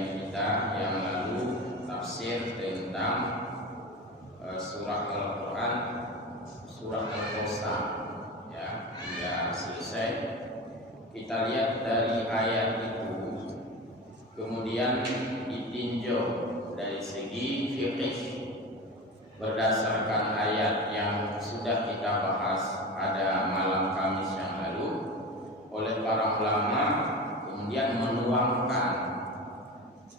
kajian kita yang lalu, tafsir tentang surah Al-Quran, surah Al-Qasas, ya, hingga selesai. Kita lihat dari ayat itu, kemudian ditinjau dari segi fikih berdasarkan ayat yang sudah kita bahas pada malam Kamis yang lalu oleh para ulama, kemudian menuangkan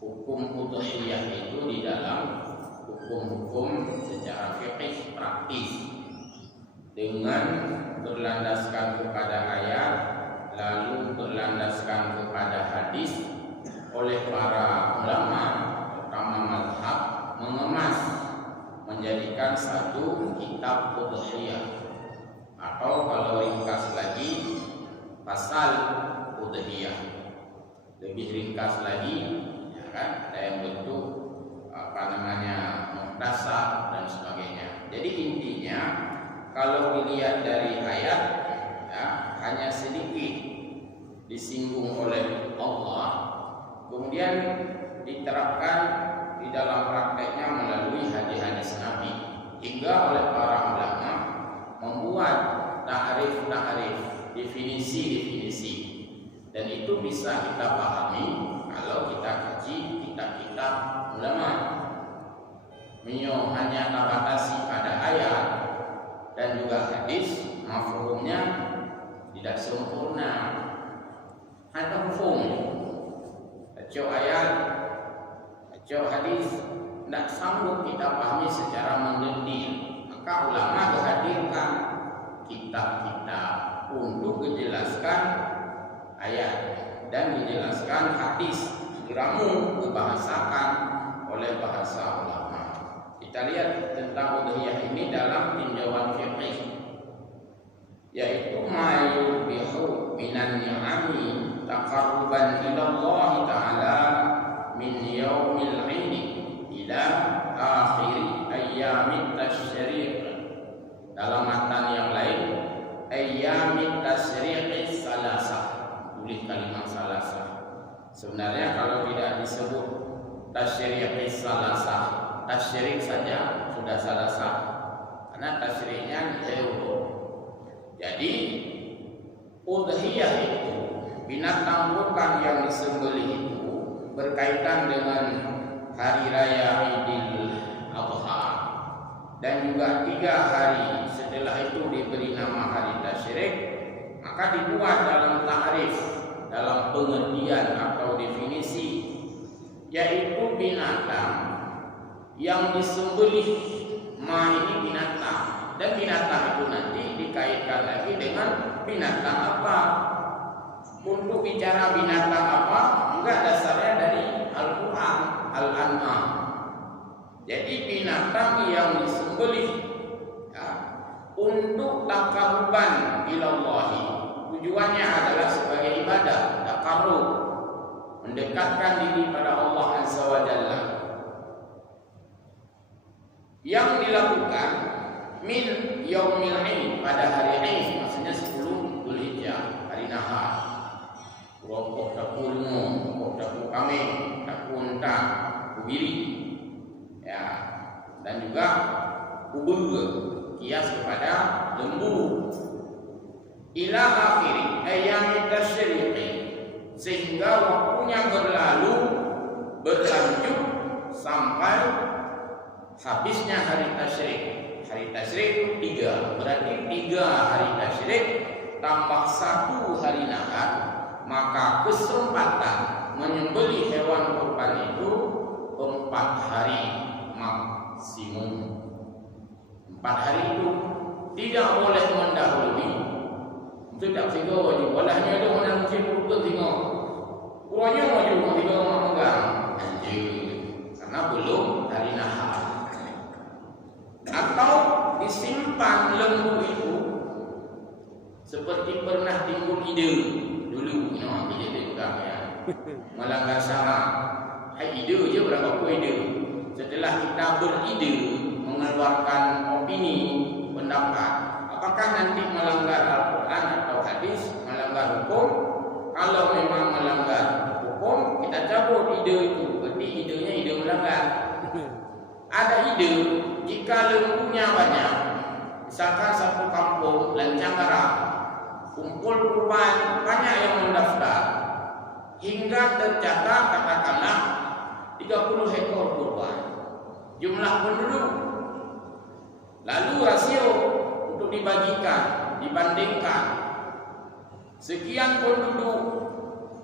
hukum udhiyah itu di dalam hukum-hukum secara fikih praktis dengan berlandaskan kepada ayat, lalu berlandaskan kepada hadis oleh para ulama terutama mazhab mengemas menjadikan satu kitab udhiyah, atau kalau ringkas lagi pasal udhiyah. Lebih ringkas lagi, ya kan, ada yang bentuk muhtasab dan sebagainya. Jadi intinya kalau dilihat dari ayat, ya, hanya sedikit disinggung oleh Allah, kemudian diterapkan di dalam prakteknya melalui hadis-hadis Nabi, hingga oleh para ulama membuat ta'rif, definisi, dan itu bisa kita pahami kalau kita kaji kitab-kitab ulama. Menyo hanya terbatasi pada ayat dan juga hadis, mafhumnya tidak sempurna. Ada mafhum, baca ayat, baca hadis, tidak sanggup kita pahami secara mendetil. Maka ulama menghadirkan kitab-kitab untuk menjelaskan ayat dan menjelaskan hadis, geramu dibahasakan oleh bahasa ulama. Kita lihat tentang udhiyah ini dalam tinjauan fikih, yaitu mayubihu minan ni'ami taqarruban ila Allah Ta'ala min yaumil 'idi ila akhir ayyamit tasyriq. Dalam matan yang lain, ayyamit tasyriq salasah, tulis kalimat salasah. Sebenarnya kalau tidak disebut tasyriq salasah, tasyrik saja sudah salasah, karena tasyriknya zero. Jadi udhiyah itu, binatang kurban yang disembelih itu berkaitan dengan hari raya Idul Adha, dan juga 3 hari setelah itu diberi nama hari tasyrik. Maka dibuat dalam ta'rif, dalam pengertian atau definisi, yaitu binatang yang disembelih. Ini binatang, dan binatang itu nanti dikaitkan lagi dengan binatang apa. Untuk bicara binatang apa, enggak, dasarnya dari Al-Quran, Al-An'am. Jadi binatang yang disembelih, ya, untuk taqarruban ilallahi, tujuannya adalah sebagai ibadah, taqarrub, mendekatkan diri pada Allah Azza wa Jalla, yang dilakukan min yaumil 'id, pada hari 'id, maksudnya 10 Dzulhijjah, hari nahar. Rokok dapurmu, rokok dapur kami, dapur unta, kubiri, ya, dan juga kubur, kias kepada lembu. Ila akhiri ayyamit tasyriq, sehingga waktunya berlanjut sampai habisnya hari tasyrik. Hari tasyrik 3, berarti 3 hari tasyrik tambah 1 hari nahar, maka kesempatan menyembelih hewan kurban itu 4 hari maksimum. 4 hari itu tidak boleh mendahului. Itu tak tiga wajib. Walahnya itu mana mesti pukul 3. Kurangnya wajib 3 memegang. Karena belum hari nahar. Atau disimpan lembu itu seperti pernah timbul ide dulu, ide juga ya, melanggar syarat. Ide je berapa ide. Setelah kita beride, mengeluarkan opini, pendapat, apakah nanti melanggar Al-Quran atau hadis, melanggar hukum? Kalau memang melanggar hukum hukum, kita cabut ide itu. Berarti idenya ide melanggar. Ada ide jika lembunya banyak, misalkan satu kampung Lancangara, kumpul kurban banyak yang mendaftar, hingga tercatat katakanlah 30 ekor kurban jumlah penduduk. Lalu rasio untuk dibandingkan sekian penduduk,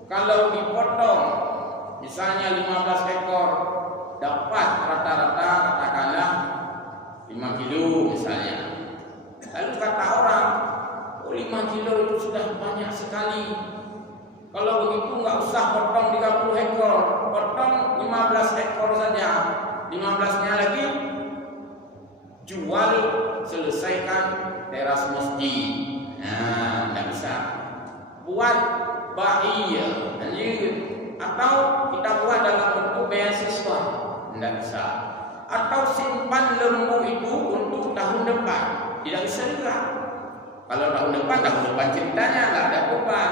kalau dipotong misalnya 15 ekor dapat rata-rata katakanlah 5 kilo misalnya. Lalu kata orang, 5 kilo itu sudah banyak sekali. Kalau begitu nggak usah potong 30 ekor, potong 15 ekor saja. 15-nya lagi jual, selesaikan teras masjid. Nah, nggak bisa. Buat bahia, atau kita buat dalam bentuk beasiswa, nggak bisa. Atau simpan lembu itu untuk tahun depan, tidak bisa juga. Kalau tahun depan ceritanya nggak ada beban.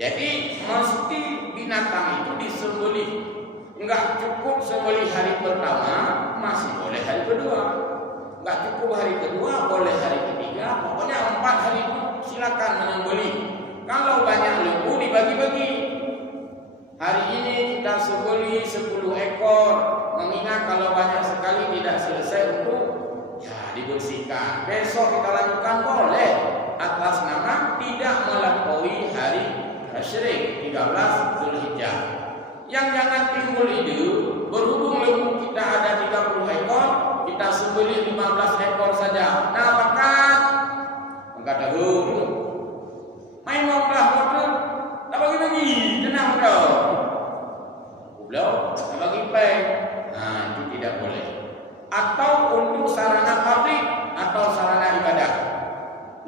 Jadi mesti binatang itu disembelih. Enggak cukup sembelih hari pertama, masih boleh hari kedua. Enggak cukup hari kedua, boleh hari ketiga. Pokoknya 4 hari itu silakan menyembelih. Kalau banyak lembu dibagi-bagi. Hari ini kita sembelih 10 ekor. Mengingat kalau banyak sekali tidak selesai untuk dibersihkan. Besok kita lanjutkan boleh atas nama tidak melampaui hari Tasyrik 13 Zulhijjah. Yang jangan timbul ide, berhubung lembu kita ada 30 ekor, kita sembelih 15 ekor saja. Nah, makan enggak tahu. Main maulah motor, tak bagi-bagi, tenang dong. Belum, tak bagi pay. Nah, itu tidak boleh. Atau untuk sarana pabrik atau sarana ibadah.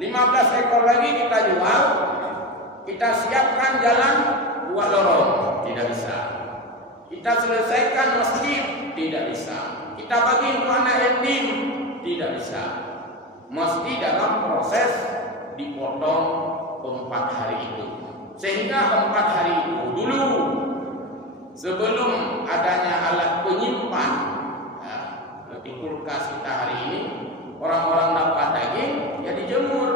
15 ekor lagi kita jual, kita siapkan jalan 2 lorong, tidak bisa. Kita selesaikan masjid, tidak bisa. Kita bagi untuk anak yatim, tidak bisa. Mesti dalam proses dipotong 4 hari itu. Sehingga 4 hari itu dulu, sebelum adanya alat penyimpan, di kulkas kita hari ini, orang-orang dapat daging, ya dijemur.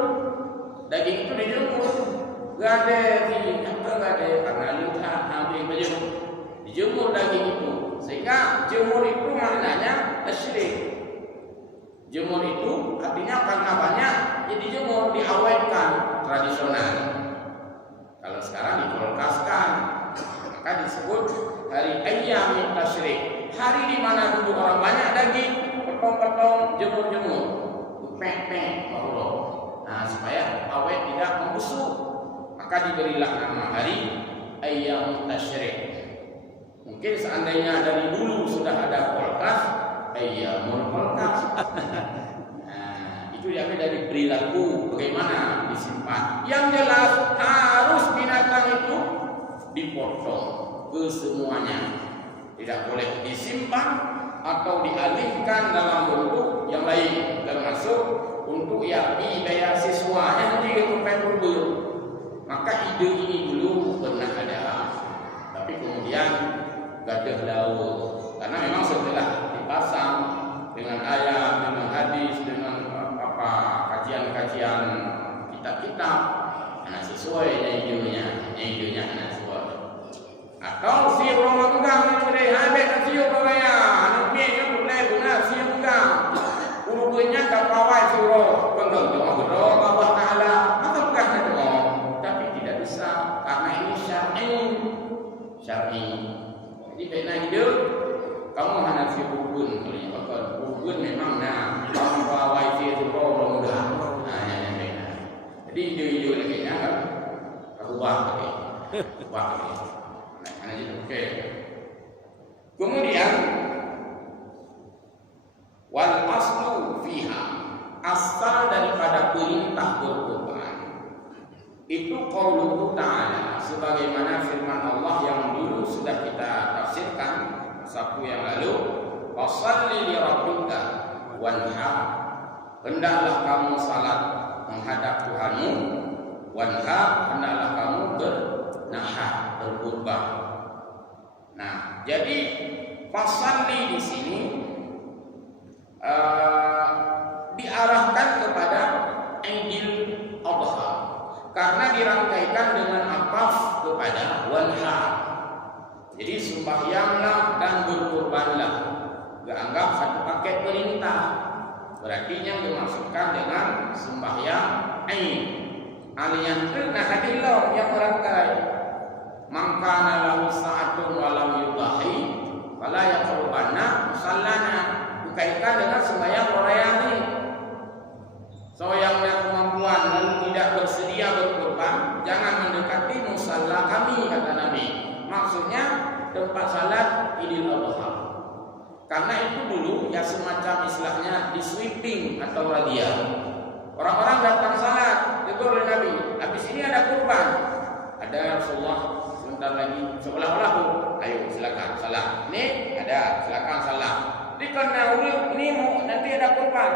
Daging itu dijemur. Gade, karena lihat ambil menjemur. Dijemur daging itu. Sehingga jemur itu maknanya tasyrik. Jemur itu artinya karena banyak, ya dijemur, diawetkan, tradisional. Kalau sekarang dikulkaskan, maka disebut hari ayyam tasyrik. Hari di mana dulu orang banyak daging, potong-potong, jemur-jemur, pek-pek, Allah. Nah, supaya awet tidak membusuk, maka diberilah nama hari ayyam tasyrik. Mungkin seandainya dari dulu sudah ada kulkas, ayyamul kulkas. Nah, itu diambil dari perilaku bagaimana disimpan. Yang jelas harus binatang itu dipotong ke semuanya. Tidak boleh disimpan atau dialihkan dalam bentuk yang lain, termasuk untuk yakni beasiswa yang dilakukan berburu. Maka ide ini dulu pernah ada, tapi kemudian gadah laut. Karena memang setelah dipasang dengan ayat, dengan hadis, dengan kajian-kajian kitab-kitab, nah sesuai idenya nah sesuai. Atau si orang pegang ini habis si orang ya, nanti yang boleh guna si pegang. Urutannya kapawai suruh pegang doa Allah Taala, maka pegang itu. Tapi tidak bisa karena ini syar'i. Jadi bina hidup kamu hanya si hubun kalau yang hubun memang nah kapawai suruh mudah. Nah yang bina. Jadi ide-ide lagi ya kan, ubah lagi. Oke. Kemudian wal aslu fiha, asal daripada perintah berkorban itu qauluhu ta'ala, sebagaimana firman Allah yang dulu sudah kita tafsirkan Sabtu yang lalu, washalli li rabbika wanhar, hendaklah kamu salat menghadap Tuhanmu, wanhar, hendaklah kamu bernahar. berkurban. Nah, jadi fasalli di sini diarahkan kepada Idul Adha karena dirangkaikan dengan ataf kepada wanha. Jadi sembahyanglah dan berkurbanlah. Gak anggap satu paket perintah. Berarti yang dimaksudkan dengan sembahyang Aid. Alian kena hadirlah yang merangkai. Mangkana lahu sa'atun walam yudahi fala yaqrubanna musallana. Dikaitkan dengan sembahyang rayani. So yang kemampuan lalu tidak bersedia berkurban, jangan mendekati musalla kami, kata Nabi. Maksudnya tempat salat Idul Adha. Karena itu dulu ya semacam istilahnya di sweeping atau radia. Orang-orang datang salat, tegur oleh Nabi. Habis ini ada kurban. Ada Rasulullah sebentar lagi seolah-olah ayo silakan salat. Ini ada, silakan salat. Di karena ini mau nanti ada kurban.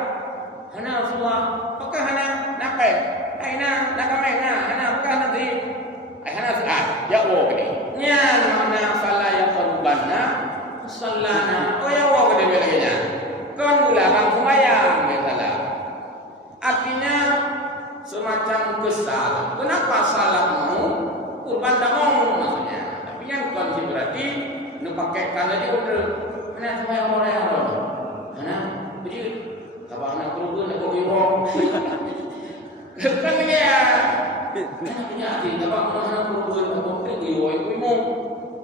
Hana Rasulullah, apakah hana nakai? Aina nakamai hana apakah nanti? Hana ya wo ini. Nya mana salah yang kurbanna sallana. Oh ya wo gede belanya. Kon ulang sembahyang salah. Artinya semacam kesal. Kenapa salah mau kurban tak mau maksudnya? Tapi yang bukan berarti nu pakai kana di order. Hana sembahyang orang hana jadi kalau anak kurban nak ibu, kan dia, kan punya hati. Kalau anak kurban nak ibu,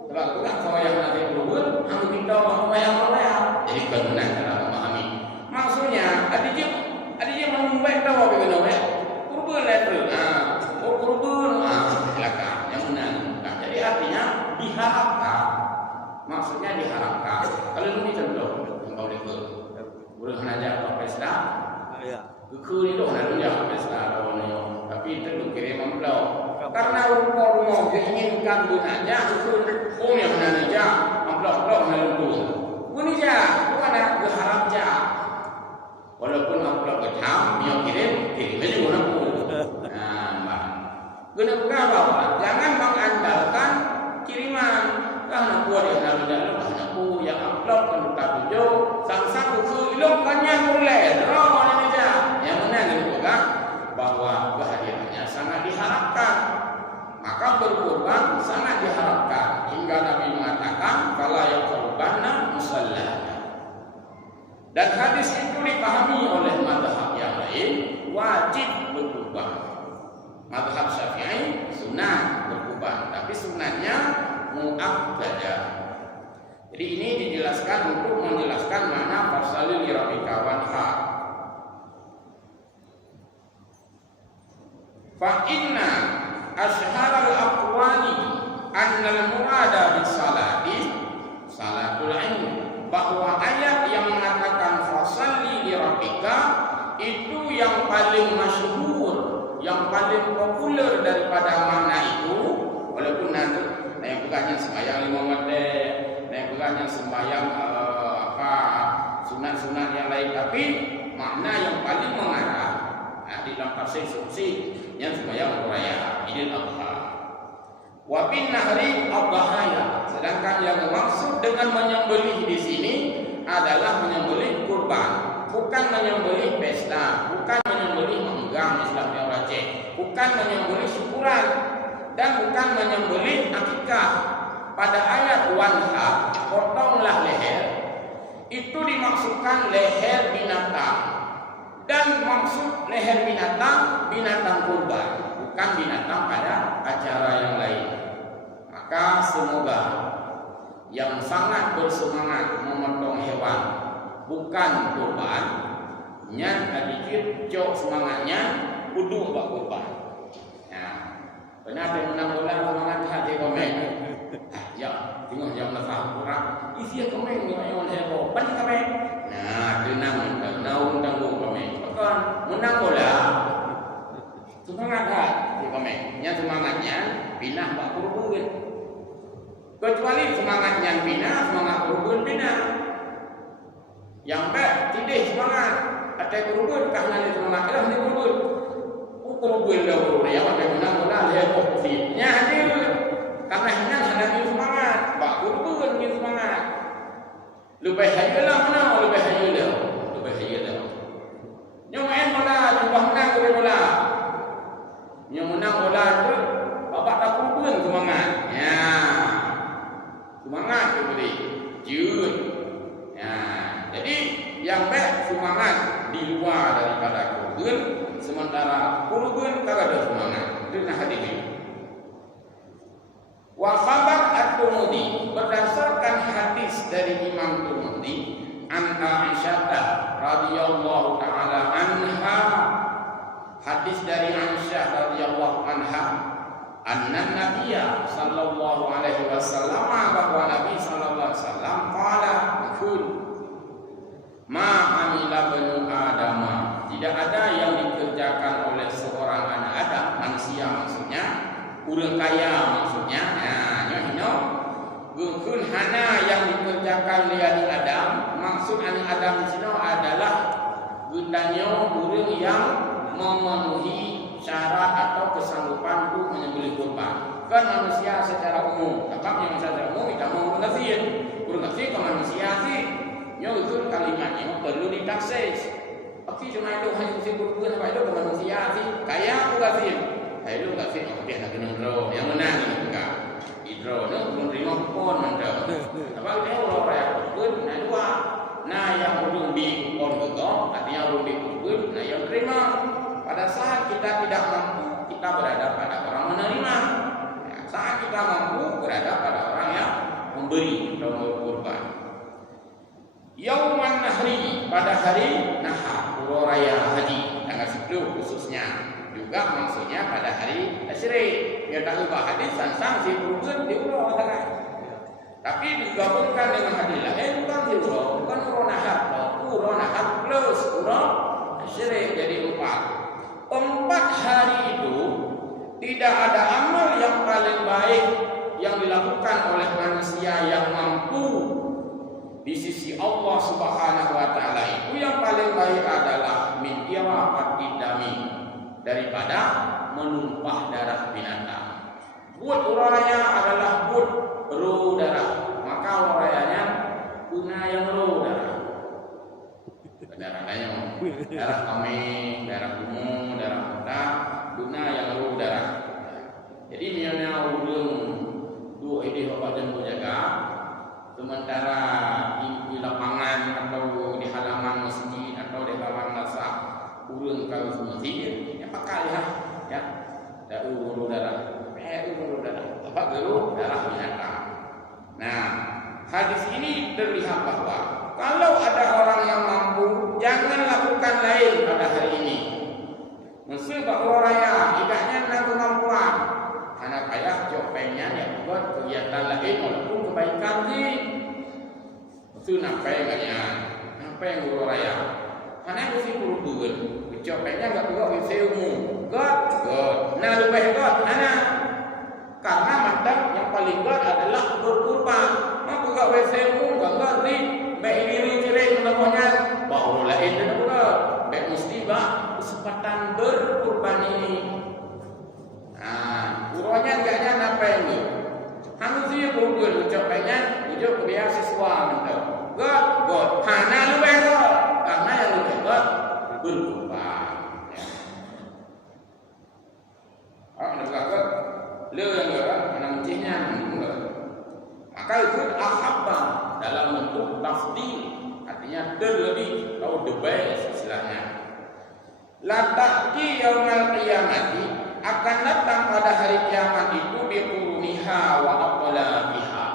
kalau kita sama yang nanti kurban, kami kita sama yang lain. Jadi benar cara memahami. Maksudnya, adik membuat tahu bagaimana ya? Kurban letter, kurban, silakan yang menang. Jadi artinya diharapkan. Maksudnya diharapkan. Kalau ini contoh, yang kau dengar. Boleh aja apa pesta? Ya. Kekuri doh nak dia pesta awalnya. Tapi itu kirim amplop. Karena rumah keinginkan gunanya kekuri. Oh yang mana aja amplop nak lu. Buni ja, bukan nak berharap ja. Walaupun amplop kecam, dia kirim aja guna pun. Nah, guna apa? Jangan mengandalkan kiriman. Karena buat yang lalu anakku yang amplop kan tak tujuh sang ilok kanya mulai roh aja yang mana gitu kan bahwa kehadirannya sangat diharapkan, maka berkurban sangat diharapkan hingga Nabi mengatakan fala yaqrubanna musalla. Dan hadis itu dipahami oleh mazhab yang lain wajib berkurban. Mazhab Syafi'i sunnah berkurban, tapi sunnahnya mu'akkadah. Jadi ini dijelaskan untuk menjelaskan mana fasalil rabbika wanha. Fa inna ashharal aqwali annal murada bis salati salatul ain, bahwa ayat yang mengatakan fasalli li rabbika itu yang paling masyhur, yang paling populer daripada makna itu, walaupun nanti yang bukannya sembahyang 5 waktu, yang bukannya sembahyang sunat-sunat yang lain, tapi makna yang paling mengarah di dalam tafsir suci yang sembahyang raya Idul Adha. Wa bin nahri adhaya, sedangkan yang dimaksud dengan menyembelih di sini adalah menyembelih kurban, bukan menyembelih pesta, bukan menyembelih menggang Islam yang rajin, bukan menyembelih syukuran, dan bukan menyembelih akikah. Pada ayat wanha, potonglah leher, itu dimaksudkan leher binatang, dan maksud leher binatang kurban, bukan binatang pada acara yang lain. Maka semoga yang sangat bersemangat memotong hewan bukan kurban, nyat adikit jauh semangatnya kudu bak kurban. Benar menang bola semangat hati komen. Ya, tengok jam lepas kurang. Isi komen yang heboh. Pan komen. Nah, tenang, naun tangguh komen. Bukan menang bola. Semangat hati komen. Yang semangatnya pindah bak kurban. Kecuali semangatnya pindah, semangat kurban pindah. Yang baik tidak semangat. Ada kurban karena semangat dah ni kurban. Kurban dah yang ada menang bola heboh sihnya hadir. karena hanya hendak semangat, bak kurban ni semangat. Lebih hayalah mana? Lebih hayalah. Yang main bola, yang menang boleh bola. Yang menang bola tu, bapak tak kurban semangat. Ya, semangat tu boleh. Jut. Ya, jadi yang baik semangat di luar daripada kurban, sementara kurban tak ada semangat. Itu nak hadis ini. Wa khabar at-Tirmidzi, berdasarkan hadis dari Imam Tirmidzi, an Aisyah radhiyallahu taala anha, hadis dari Aisyah radhiyallahu anha, anna Nabiyya sallallahu alaihi wasallam, bahwa Nabi sallallahu alaihi wasallam qala, ma amila banu Adam, tidak ada yang dikerjakan oleh seorang anak Adam, manusia maksudnya, orang kaya maksudnya. Gukun hana yang dikerjakan oleh Adam, maksud anak Adam di sini adalah gunanya orang yang memenuhi syarat atau kesanggupan untuk menyembelih kurban. Kan manusia secara umum, sebab yang secara umum tidak mau mengasihin. Kurang ke manusia sih, nyusun kalimatnya perlu ditaksis. Tapi cuma itu hanya mesti kurban apa itu ke manusia sih. Kaya aku kasih, kaya itu kasih. Dia nak kena roh, yang menang juga. Idro ni menerima kupon anda. Apa dia orang raya kupon, nah dua. Nah yang belum di kupon juga, artinya belum di kupon, nah yang terima. Pada saat kita tidak mampu, kita berada pada orang menerima. Saat kita mampu, berada pada orang yang memberi atau kurban. Yauman Nahri, pada hari Nahar, Pura Raya Haji, tanggal 10 khususnya. Juga maksudnya pada hari Tasyrik. Dia tak ubah hadis tentang si kurban di Pura sangat. Tapi digabungkan dengan hadis lain, bukan si Pura, bukan Pura Nahar, Pura Nahar plus Pura Tasyrik, jadi 4. 4 hari itu tidak ada amal yang paling baik yang dilakukan oleh manusia yang mampu di sisi Allah Subhanahu wa taala. Itu yang paling baik adalah min iraqati dami, daripada menumpah darah binatang. Buat uraya adalah buat roh darah, maka urayanya guna yang roh darah. Darahnya darah kambing, darah gunung, darah unta, guna yang roh darah. Jadi misalnya ulung dua ini bapak dan jaga, sementara di lapangan atau di halaman masjid atau di halaman nasab urung kalau masjid, ya pakai ya, dah urung darah, urung darah, apa urung darah binatang. Nah, hadis ini terlihat bahwa kalau ada orang yang mampu, jangan lakukan lain pada hari ini. Mesti bahwa raya, tidaknya ada kemampuan. Anak ayah jopengnya yang buat kegiatan lain walaupun kebaikan sih. Itu nampai enggaknya, nampai guru raya. Karena mesti kurban, jopengnya enggak buat WC umum. God. Nah lebih God, anak. Karena mantan yang paling God adalah berkurban. Mau buka WC umum enggak ri, baik diri cirai namanya. Baru lain dan pula, baik mesti bah kesempatan berkurban ini. Nah, urutnya enggaknya nampai ni. Harus dia kurban, jopengnya ujuk beasiswa mentok. God. Karena lebih God. Karena yang lebih God berkurban. Ada kata le yang God, mana mencihnya enggak. Maka itu ahabba dalam bentuk tafdil, artinya terlebih atau the best istilahnya. La ta'ti yaumil qiyamati, akan datang pada hari kiamat itu biquruniha wa aqlabiha.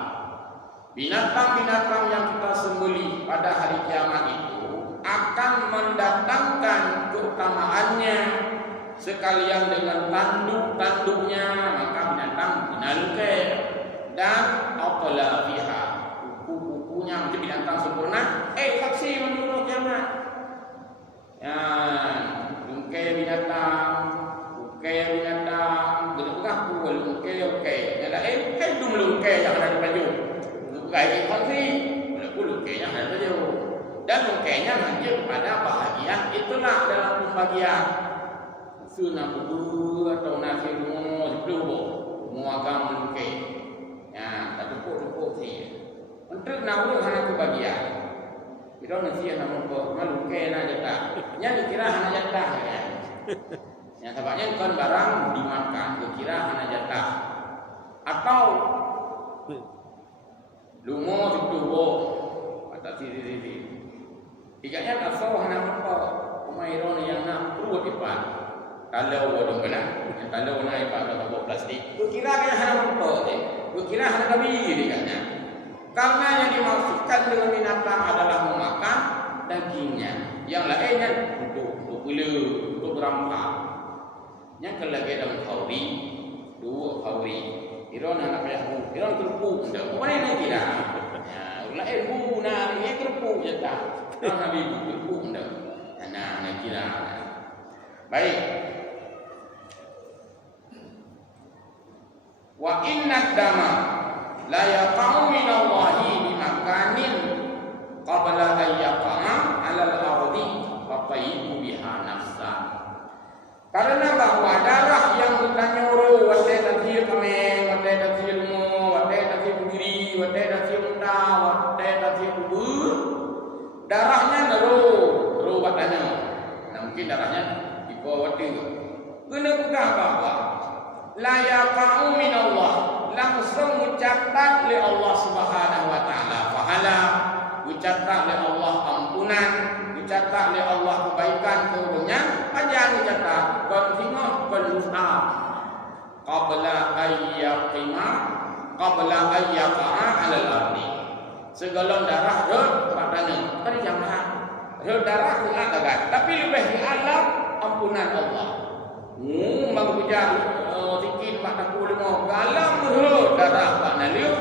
Binatang-binatang yang kita sembelih pada hari kiamat itu akan mendatangkan keutamaannya sekalian dengan tanduk-tanduknya, maka binatang binalke dan aqlabiha, kuku-kukunya macam binatang sempurna. Saksi menurut kiamat. Ya, lungkai binatang, gedung aku lungkai. Ya lain, dum lungkai yang ada di baju. Lungkai saksi, lungkai yang ada di baju. Dan lungkainya hanya pada bahagian itulah dalam pembagian. Sunah kudu atau nasi rumah sebelum muagam lungkai. Ya, tak tepuk sih. Untuk naulu hana kebagian. Kita nanti nama malu kena jatah. Nya dikira hana jatah kan. Ya sebabnya kan barang dimakan dikira hana jatah. Atau lumo ditubo atau tiri. Tiganya asal hana apa? Pemairon yang nak perlu dipan. Kalau waduh kena, kalau naik pada tabung plastik, kira kaya hana apa? Kira hana kami dikatnya. Karena yang dimaksudkan dengan binatang adalah memakan dagingnya. Yang lainnya untuk bulu, untuk berampah. Yang kelagi dalam kauri, dua kauri. Iron anak ayahmu, iron kerupuk. Mana yang kira? Lain bu, nah ini kerupuk je tak. Nabi bu kerupuk dah. Nah kira. Baik. Wa inna dama la yaqa'u min Allahi bi makanin qabla an yaqa'a 'ala al-ardi fa tayyibu biha nafsa. Karena bahwa darah yang bertanyoro wate tadi kame wate tadi lumo wate tadi buri wate tadi unta wate tadi kubur darahnya nero batanya. Nah mungkin darahnya di bawah itu. Kena buka bahwa la yaqa'u min Allah, langsung dicatat oleh Allah Subhanahu wa taala pahala, dicatat oleh Allah ampunan, dicatat oleh Allah kebaikan kepadanya, aja dicatat kontingo berusaha qabla ayyaqima qabla ayyaqa'a 'alal ardi. Segala darah padanya terjamaah. Darah diangkat, tapi lebih di alam ampunan Allah. Bang bijak dikit mak tak boleh mau galam darah pak naliu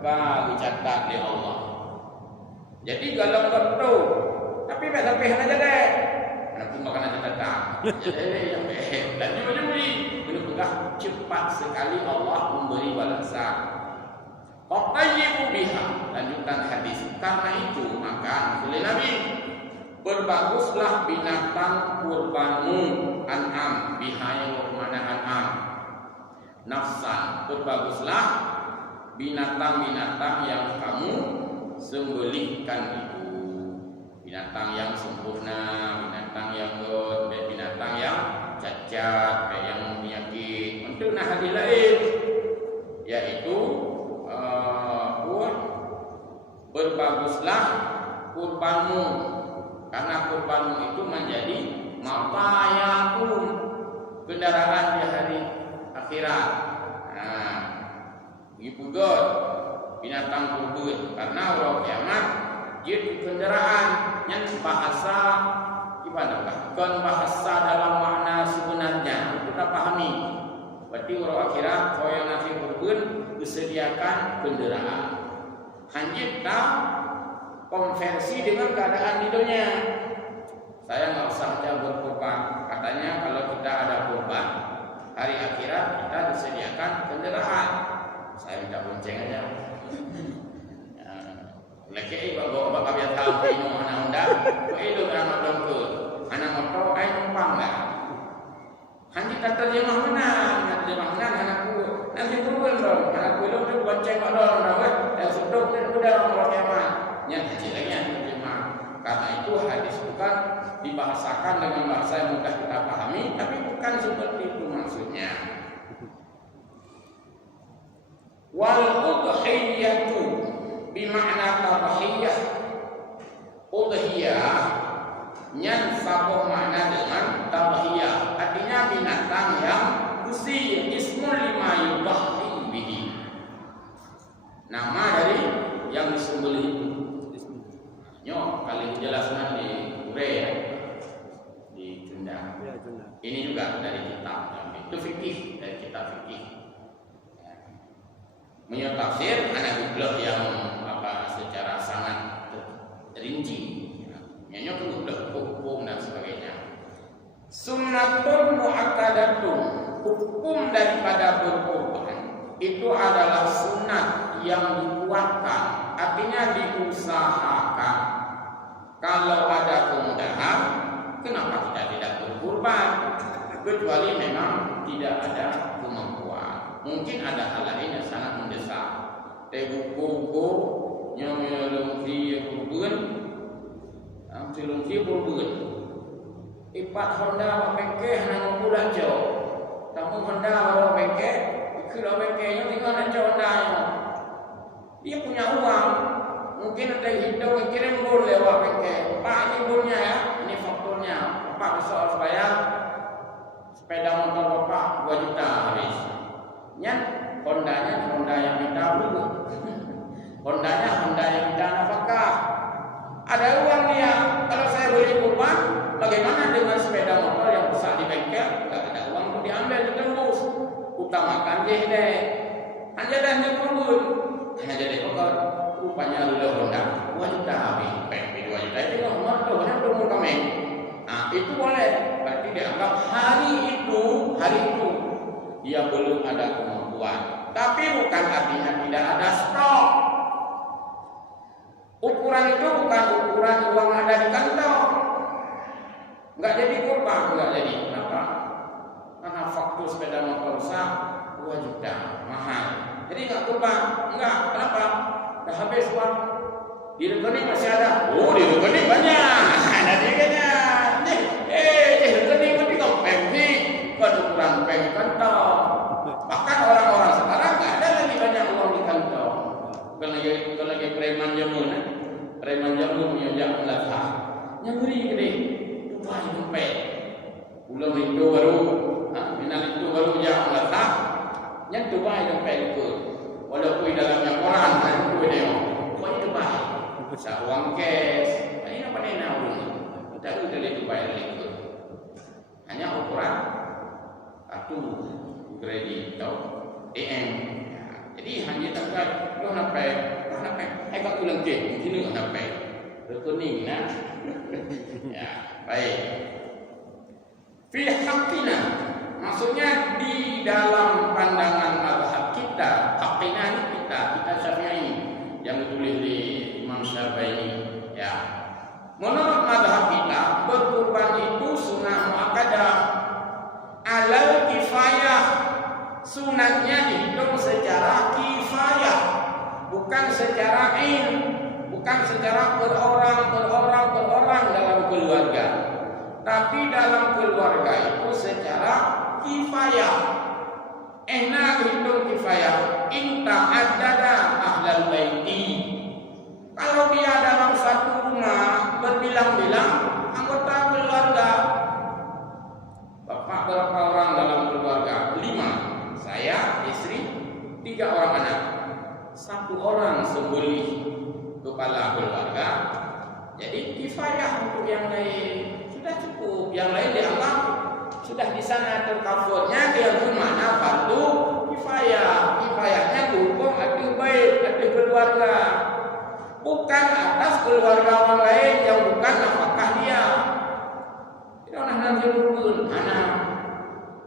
ka dicatat di Allah. Jadi galam betul. Tapi tak sampai aja deh. Anak pun makan aja datang. Jadi yang dan juli benar cepat sekali Allah memberi balasan. Qatayyibu biha, lanjutan hadis. Karena itu maka oleh Nabi berbaguslah binatang kurbanmu an'am biha yang mana an'am nafsan, berbaguslah binatang-binatang yang kamu sembelihkan itu, binatang yang sempurna, binatang yang good, binatang yang cacat, yang penyakit. Untuk hadis lain yaitu berbaguslah kurbanmu, karena kurbanmu itu menjadi matayakum, kendaraan di hari akhirat. Nah, begitu god binatang kurban, karena orang kiamat jadi kendaraan yang bahasa gimana? Bukan bahasa dalam makna sebenarnya, kita pahami. Berarti orang akhirat kalau yang nanti kurban disediakan kendaraan. Hanjit tak konversi dengan keadaan di dunia. Saya nggak usah aja berkorban. Katanya kalau kita ada korban hari akhirat kita disediakan kendaraan. Saya minta bonceng aja. Lagi bawa bapak biar tahu ini anak unda, itu anak dongku, anak motor, anak numpang lah. Hanjit tak terjemah mana? Anakku nanti turun dong. Anakku itu bonceng kok dong, dan seduk dan udah orang kiamat. Yang kecil lagi yang terjemah. Karena itu hadis bukan dibahasakan dengan bahasa yang mudah kita pahami, tapi bukan seperti itu maksudnya. Wal udhiyatu bimakna tadhiyah. Udhiyah nyansabuh makna dengan tadhiyah, artinya binatang yang usi ismul lima yudhhi bihi. Nama dari yang disembelih. Nyok kali jelaskan di Korea, di Sunda. Ini juga dari kitab, itu fikih, dari kitab fikih. Menurut tafsir anak gublok yang secara sangat rinci, nyok gublok hukum dan sebagainya. Sunnatun muakkadatun, hukum daripada berkorban itu adalah sunat yang dikuatkan, artinya diusahakan. Kalau ada kemudahan, kenapa kita tidak berkorban? Kecuali memang tidak ada kemampuan. Mungkin ada hal lain yang sangat mendesak. buku nyonya lungsi purbeun amsi lungsi purbeun ipat Honda bengke nang pula jo tamu Honda bawa bengke kira bengkenya tinggal nang Honda dia punya uang mungkin ada hidup kirim bol lewat bengke Pak ini bolnya ya ini fakturnya Pak besok harus bayar sepeda motor Bapak 2 juta habis nyan Honda yang minta dulu Honda yang minta nafkah ada uang dia kalau saya beli kurban bagaimana dengan sepeda motor yang rusak di bengkel nggak ada uang untuk diambil ditembus utamakan deh hanya dah nyebut hanya jadi kotor rupanya dulu Honda 2 juta habis PP 2 juta itu nggak mau hanya belum kami nah itu boleh berarti dianggap hari itu dia belum ada kemampuan tapi bukan artinya tidak ada stok. Ukuran itu bukan ukuran uang ada di kantong. Enggak jadi kurban, enggak jadi. Kenapa? Karena faktur sepeda motor rusak 2 juta, mahal. Jadi enggak kurban, enggak. Kenapa? Udah habis uang. Di rekening masih ada. Oh, di rekening banyak. Ada dikanya. Di rekening tapi kok pengsi, bukan ukuran peng kantong. Bahkan orang-orang sekarang enggak ada lagi banyak uang di kantong. Kalau lagi preman jamun punya melakah nyamuri gede tupai dompet ulang itu baru minal itu baru jak melakah yang tupai dompet itu walaupun dalamnya koran itu dia kok itu baik bisa uang cash ini apa nih naung kita udah tupai itu hanya ukuran kartu kredit atau DM jadi hanya tak lo napai kau ulang ke mungkin nggak napai rekening nah ya baik fi haqqina maksudnya di dalam pandangan mazhab kita haqqina ini kita Syafi'i yang ditulis di Imam Syafi'i ya menurut mazhab kita berkurban itu sunnah muakkadah alal kifayah sunatnya dihitung secara kifayah bukan secara bukan secara per orang dalam keluarga tapi dalam keluarga itu secara kifayah hitung kifayah inta adada ahlal baiti kalau dia dalam satu rumah berbilang-bilang anggota keluarga bapak berapa orang dalam keluarga 5 saya istri 3 orang anak 1 orang sembelih kepala keluarga jadi kifayah untuk yang lain sudah cukup yang lain dianggap sudah di sana tercovernya dia mana fardu kifayahnya hukum adu bait adu keluarga bukan atas keluarga orang lain yang bukan nafkah dia tidak nanti rukun anak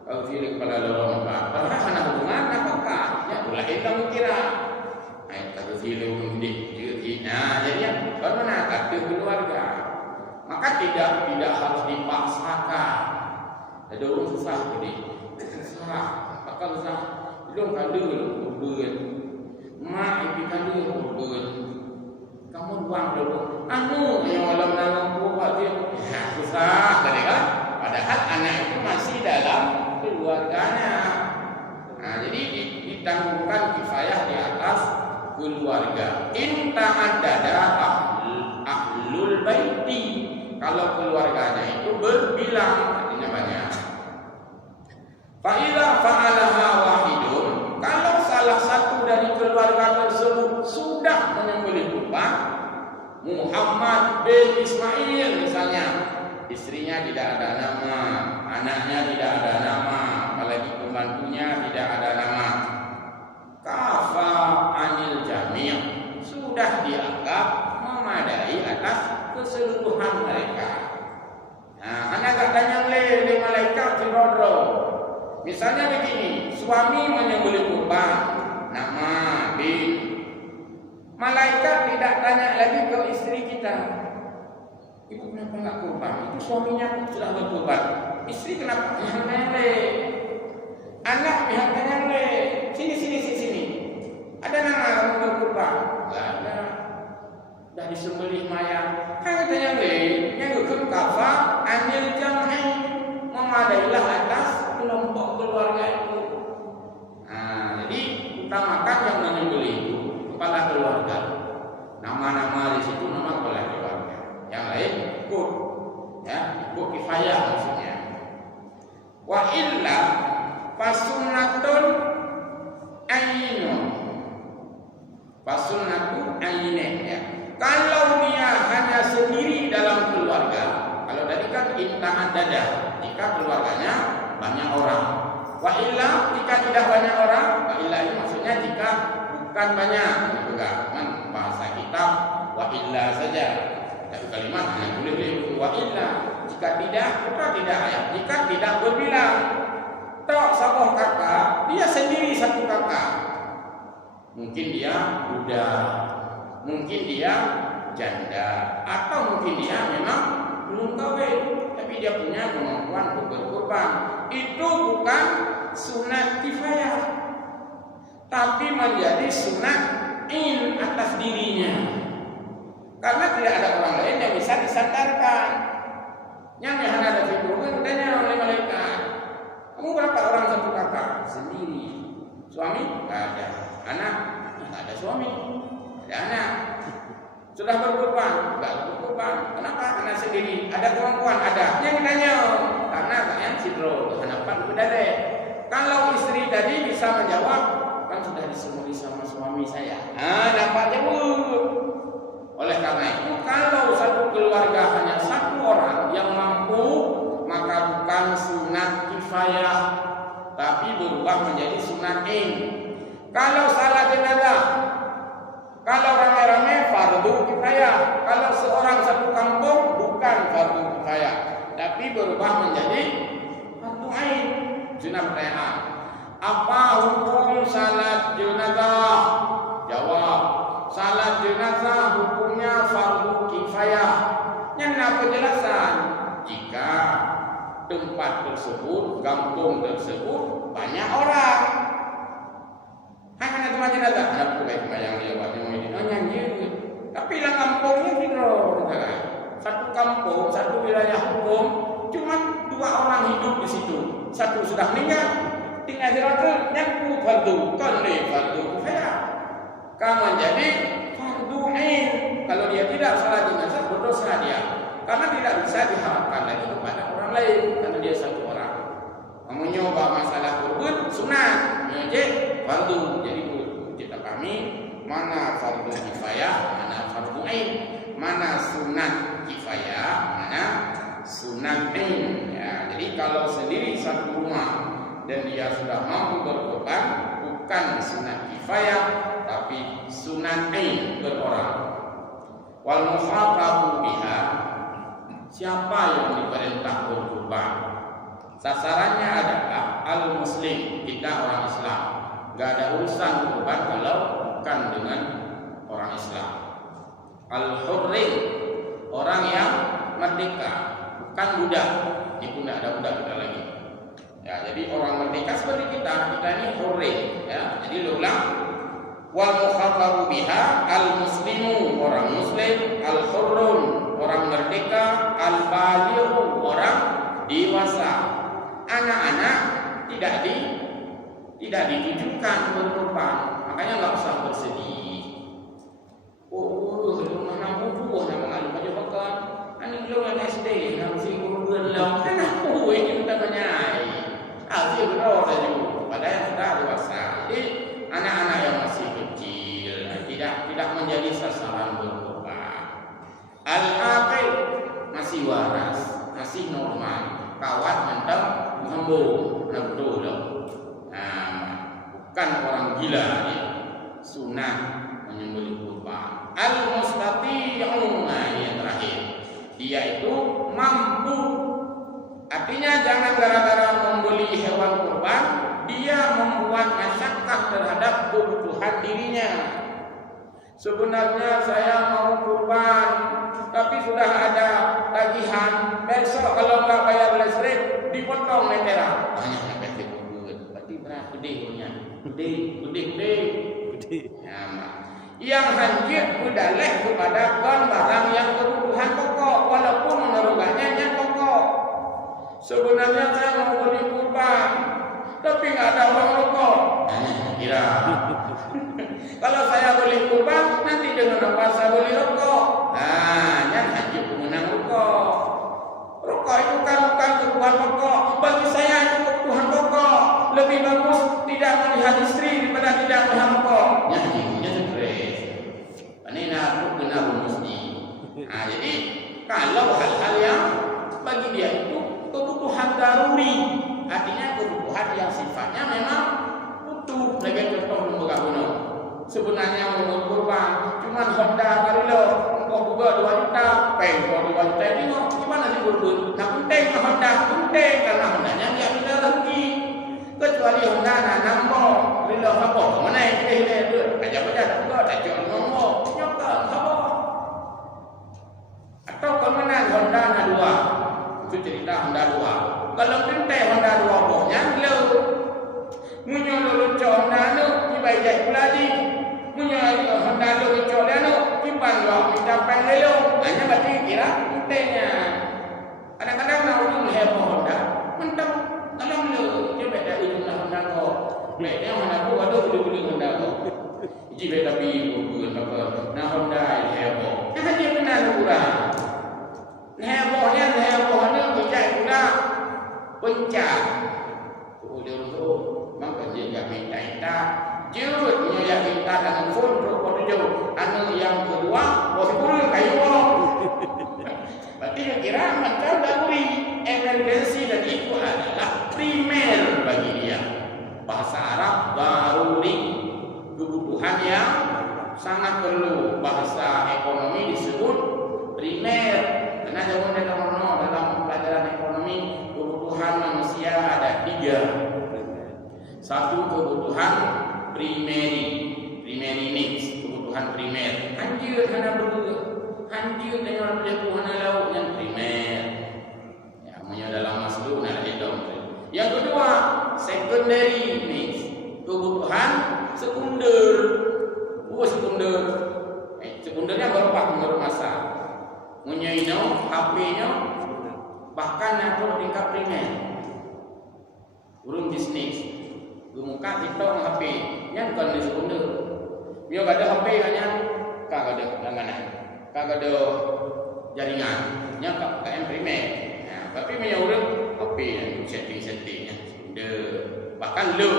kalau diri kepala lorong apa karena hubungan nafkah ya lain kamu kira nah jadi bagaimana takdir keluarga maka tidak harus dipaksakan ada orang susah jadi susah bakal susah belum kadu kurban mak ibu kadu kurban kamu buang dulu yang malam nanggung buat dia susah tadi kan padahal anak itu masih dalam keluarganya nah jadi ditanggungkan kifayah di atas keluarga inta adada ahlul baiti kalau keluarganya itu berbilang artinya banyak fa'ila fa'alaha wahidun kalau salah satu dari keluarga tersebut sudah menyembelih kurban Muhammad bin Ismail misalnya istrinya tidak ada nama anaknya tidak ada nama apalagi pembantunya tidak ada nama kafa anil jami' sudah dianggap memadai atas keseluruhan mereka. Nah, anak gak tanya le malaikat cirodro. Misalnya begini, suami menyembelih kurban, nama bin. Malaikat tidak tanya lagi ke istri kita. Ibu kenapa nggak kurban? Itu suaminya sudah berkurban. Istri kenapa yang le? Anak pihak yang le? Sini. Ada nama mau berkurban? Enggak ada. Dah disembelih mayat. Kan katanya yang hukum kafah anil jam'i, memadailah atas kelompok keluarga itu. Nah, jadi utamakan yang menyembelih itu kepala keluarga. Nama-nama di situ nama kepala keluarga. Yang lain ikut, ya, ikut kifayah maksudnya. Wa illa fasunnatun ainun. Fasunnatun ainun, ya. Kalau dia hanya sendiri dalam keluarga, kalau tadi kan intahan dada, jika keluarganya banyak orang. Wa illa jika tidak banyak orang, wa illa ini maksudnya jika bukan banyak, juga bahasa kitab wa illa saja. Tapi kalimat hanya boleh wa illa. Jika tidak, maka tidak ayat. Jika tidak berbilang, tok satu kakak, dia sendiri satu kakak. Mungkin dia budak, mungkin dia janda, atau mungkin dia memang belum kawin, tapi dia punya kemampuan untuk berkorban. Itu bukan sunat kifayah, tapi menjadi sunat in atas dirinya. Karena tidak ada orang lain yang bisa disandarkan. Yang ada fitur kan ditanya oleh malaikat, kamu berapa orang satu kakak? Sendiri. Suami? Tidak ada. Anak? Tidak ada suami. Ada anak. Sudah berkorban? Tidak berkorban. Kenapa? Karena sendiri. Ada kemampuan? Ada. Yang ditanya, karena kalian sidro, hanapan berdada. Kalau istri tadi bisa menjawab, kan sudah disembelih sama suami saya. Dapat jawab. Oleh karena itu, kalau satu keluarga hanya satu orang yang mampu, maka bukan sunat kifayah, tapi berubah menjadi sunat in. Kalau salat jenazah, kalau ramai-ramai fardu kifayah. Kalau seorang satu kampung bukan fardu kifayah, tapi berubah menjadi fardu ain. Sunnah pertanyaan, apa hukum salat jenazah? Jawab, salat jenazah hukumnya fardu kifayah. Yang penjelasan, jika tempat tersebut, kampung tersebut banyak orang. Hanya tempat jenazah, ada bukan yang dia buat ini, nyanyi. Tapi lah kampungnya gitu, satu kampung, satu wilayah hukum, cuma 2 orang hidup di situ. Satu sudah meninggal, tinggal siratul nyaku fardu, kan fardu kifayah. Kamu jadi fardu ain. Kalau dia tidak salat jenazah, berdosa dia. Karena tidak bisa diharapkan lagi kepada orang lain, karena dia satu orang. Kamu nyoba masalah kurban sunat, jadi fardu. Jadi kita kami mana fardu kifayah, mana fardu ain, mana sunat kifayah, mana sunat ain. Ya, jadi kalau sendiri satu rumah dan dia sudah mampu berkorban, bukan sunat kifayah, tapi sunat ain berorang. Wal mukhatabu biha, siapa yang diperintah berkorban? Sasarannya adalah al-muslim, kita orang Islam. Gak ada urusan kurban kalau bukan dengan orang Islam. Al-hurri, orang yang merdeka, bukan budak. Ini pun tidak ada budak lagi. Ya, jadi orang merdeka seperti kita ini hurri. Ya, jadi ulang. Wal mukhatabu biha al-muslimu, orang muslim, al-hurrun, orang merdeka, al-balighu, orang dewasa. Anak-anak tidak ditujukan berkorban, makanya nggak usah bersedih. Mana bubuh nama ngalu aja makan. Ani belum yang SD, nama si guru belau. Anak ini namanya. Asli benar saja. Padahal yang sudah dewasa. Jadi anak-anak yang masih kecil tidak menjadi sasaran berkorban. Al-aqil masih waras, masih normal, kawat mental hembung, betul dong. Nah, bukan orang gila dia. Sunnah menyembelih kurban. Al-mustati'un, nah ini yang terakhir. Dia itu mampu. Artinya jangan gara-gara membeli hewan kurban dia membuat masyakkah terhadap kebutuhan dirinya. Sebenarnya saya mau kurban, tapi sudah ada tagihan. Besok kalau nggak bayar listrik dipotong meteran. Banyak yang berarti berapa gede punya? Gede. Yang hancur berdalih kepada barang yang kebutuhan pokok, walaupun menaruhkannya yang pokok. Sebenarnya saya mau beli kurban, tapi nggak ada uang rokok. Kira. Kalau saya beli kurban, nanti dengan apa saya beli rokok? Yang hancur mengenang rokok. Rokok itu kan bukan kebutuhan pokok. Bagi saya itu kebutuhan pokok. Lebih bagus tidak melihat istri daripada tidak melihat rokok. Yang stres. Ini nak benar mesti. Jadi kalau hal-hal yang bagi dia itu kebutuhan daruri, artinya kebutuhan yang sifatnya memang butuh. Lagi contoh lembaga kuno. Sebenarnya menurut kurban, cuman Honda kali lo, engkau juga 2 juta, pengkau 2 juta ini, gimana sih kurban? Nah penting Honda, penting karena Hondanya nggak bisa rugi. Kecuali Honda nanam kok, lo apa? Mana yang kita itu? Aja baca, enggak tak jual ngomong, nyokap, apa? Atau kemana Honda na 2? Itu cerita Honda 2. Kalau penting Honda 2 bohnya, lo munyol Honda lo, dibayar lagi. Punya Honda lo kecuali lo kimpan lo minta panggil hanya berarti kira pentingnya. Kadang-kadang nak ujung heboh Honda mentang kalau lo dia beda ujung Honda ko beda Honda ko ada beli Honda ko jadi tapi bukan apa nah Honda heboh kan dia benar kurang hebohnya kita udah pencak ujung maka dia enggak minta jurut yang kita dengan phone rokok tujuh anu yang kedua bos pun kayu berarti kira macam daruri emergency dan itu adalah primer bagi dia bahasa Arab daruri kebutuhan yang sangat perlu bahasa ekonomi disebut primer karena dalam pelajaran ekonomi kebutuhan manusia ada 3 satu kebutuhan primary needs, kebutuhan primer. Hancur hana berdua, hancur dengan kebutuhan lauk yang primer. Ya, punya dalam Maslow nak hidup. Yang kedua, secondary needs, kebutuhan sekunder. Sekunder. Sekundernya berupa menurut masa. Punya ino, HP-nya, bahkan yang tingkat primer. Urung bisnis. Muka TikTok HP yang kan di sekunder. Dia ada HP hanya kagak ada langganan, kagak ada jaringan, yang KM primer. Nah, tapi punya orang HP yang setting-settingnya sekunder. Bahkan lo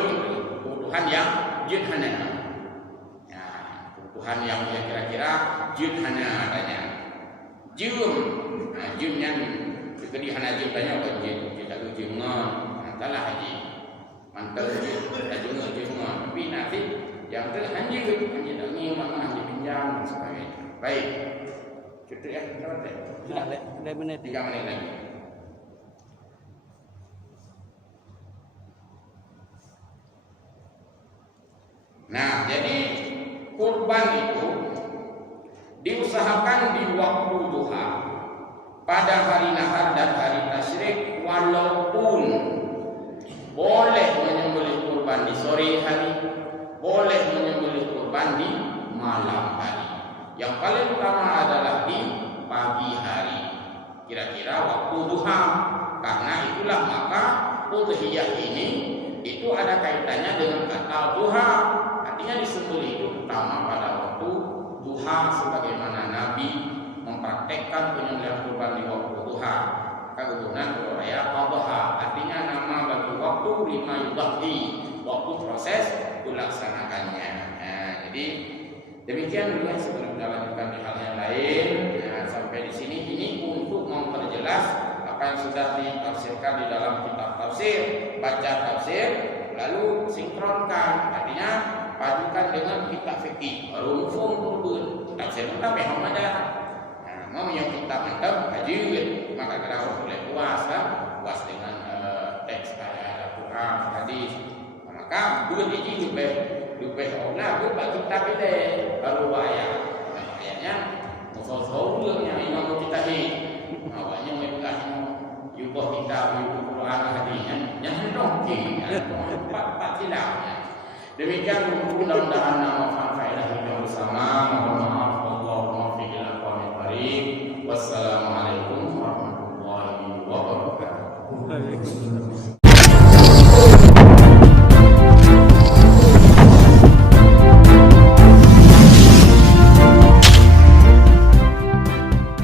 kebutuhan yang jihana. Nah, kebutuhan yang kira-kira jihana adanya. Jum, nah jum yang kedihana jum tanya apa jum? Kita jum ngon, kalah haji. Mantap ada juga tapi nanti yang terlanjut hanya ini mana dipinjam dan sebagainya. Baik, cukup ya berapa deh? Sudah 3 menit lagi. Nah, jadi kurban itu diusahakan di waktu duha pada hari nahar dan hari tasyrik walaupun boleh menyembelih kurban di sore hari, boleh menyembelih kurban di malam hari. Yang paling utama adalah di pagi hari, kira-kira waktu duha. Karena itulah maka udhiyah ini itu ada kaitannya dengan kata duha. Artinya disembelih itu utama pada waktu duha, sebagaimana Nabi mempraktekkan penyembelihan kurban di waktu duha. Kegunaan beraya adha, artinya nama bagi waktu lima yudhhi, waktu proses dilaksanakannya. Nah, jadi demikian dulu sebelum kita lanjutkan di hal yang lain. Nah, sampai di sini ini untuk memperjelas apa yang sudah ditafsirkan di dalam kitab tafsir. Baca tafsir lalu sinkronkan, artinya padukan dengan kitab fikih. Rumfung turun tafsir kita memang ada. Mau yang kita mantap kaji, maka kita harus boleh puas dengan teks ayat Al-Quran, hadis. Maka dua biji lebih olah buat kita pilih baru ayat. Ayatnya musuh yang imam kita ini, awalnya mereka yubah kita yubah Quran hadisnya, yang hendak empat silapnya. Demikian mudah-mudahan nama faedah kita bersama. Mohon maaf, Allahumma fiqil aqwamil karim. Wassalamualaikum warahmatullahi wabarakatuh.